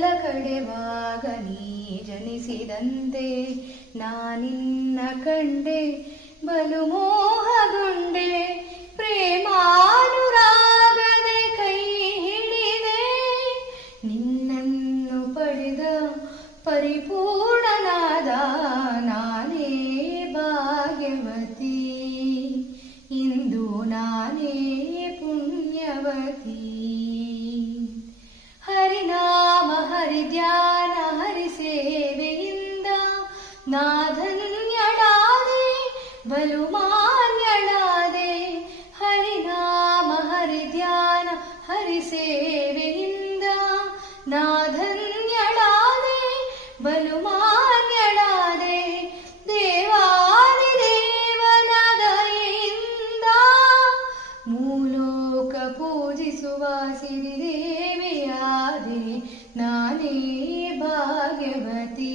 ಬಲ ಕಡೆವಾಗ ನೀ ಜನಿಸಿದಂತೆ ನಾನಿನ್ನ ಕಂಡೆ ಬಲು ಮೋಹಗೊಂಡೆ ಪ್ರೇಮಾನುರಾಗದೆ ಕೈ ಹಿಡಿದೆ ನಿನ್ನನ್ನು ಪಡೆದ ಪರಿಪೂರ್ಣನಾದ ನಾನೇ ಭಾಗ್ಯವತಿ ಇಂದು ನಾನೇ ಪುಣ್ಯವತಿ ಹರಿನಾಮ ಹರಿಧ್ಯಾನ ಹರಿಸೇವೆಯಿಂದ ನಾ ಧನ್ಯಳಾದೆ ಬಲು ಮಾನ್ಯಳಾದೆ ಹರಿನಾಮ ಹರಿಧ್ಯಾನ ಹರಿಸೇವೆಯಿಂದ ನಾ ಧನ್ಯಳಾದೆ ಬಲು ಮಾನ್ಯಳಾದೆ ದೇವಾದಿದೇವನ ದಯೆಯಿಂದ ಮೂಲೋಕ ಪೂಜಿಸುವ ಸಿರಿದೇವಿಯಾದೆ ನಾನೇ ಭಾಗ್ಯವತಿ.